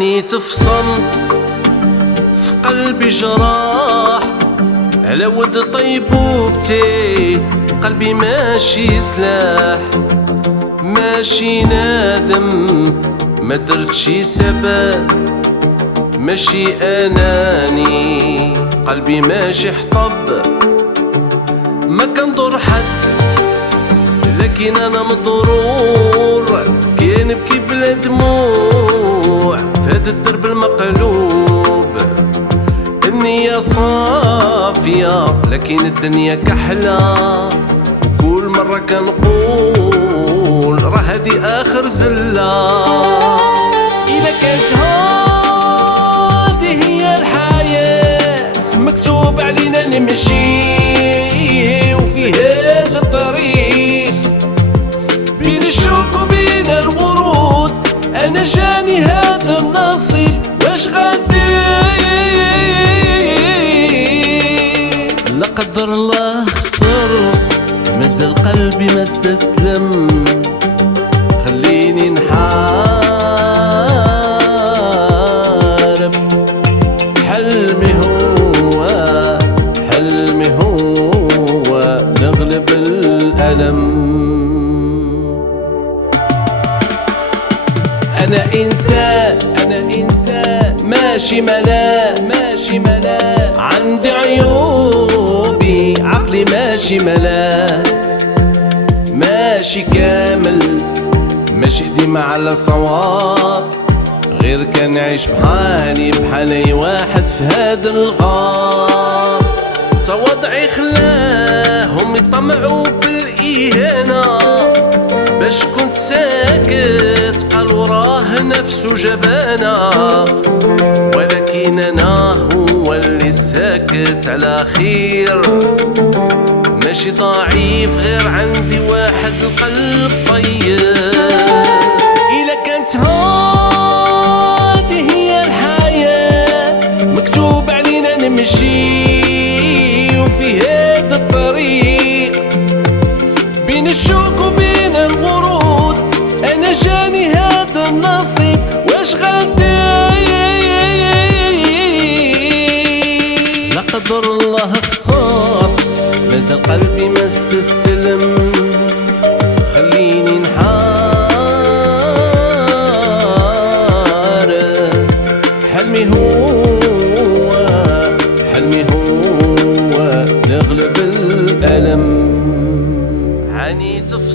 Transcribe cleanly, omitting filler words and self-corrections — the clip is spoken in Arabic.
عانيت في صمت، في قلبي جراح، على ود طيبوبتي قلبي ماشي سلاح. ماشي نادم ما درت شي سبب، ماشي اناني قلبي ماشي حطب. ما كنضر حد لكن انا مضرور، كنبكي بلا دموع في هاد الدرب المقلوب. النية صافية لكن الدنيا كحلة، وكل مرة كنقول راه هادي آخر زلة. إلا كانت هادي هي الحياة مكتوب علينا نمشي وفي هاد الطريق، بين الشوك وبين الورود أنا جاني هذا النصيب. واش غادير؟ لا قدر الله خسرت، مازال قلبي ما استسلم. خليني نحارب، حلمي هو نغلب الألم. أنا إنسان ماشي ملاك، عندي عيوبي عقلي ماشي ملاك. ماشي كامل ماشي ديما على صواب، غير كان عيش بحالي بحال أي واحد في هذا الغاب. تواضعي خلاهم يطمعوا في الإهانة، باش كنت ساكت قال وراه نفسه جبانة. ولكن أنا هو اللي ساكت على خير، ماشي ضعيف غير عندي واحد القلب طيب. إلا كانت هادي هي الحياة مكتوب علينا نمشي وفي هاد الطريق، بين الشوك وبين الورود أنا جاني هذا النصيب. واش غادير؟ لا قدر الله خسرت، مازال قلبي ما استسلم. خليني نحارب، حلمي هو نغلب الألم. عانيت في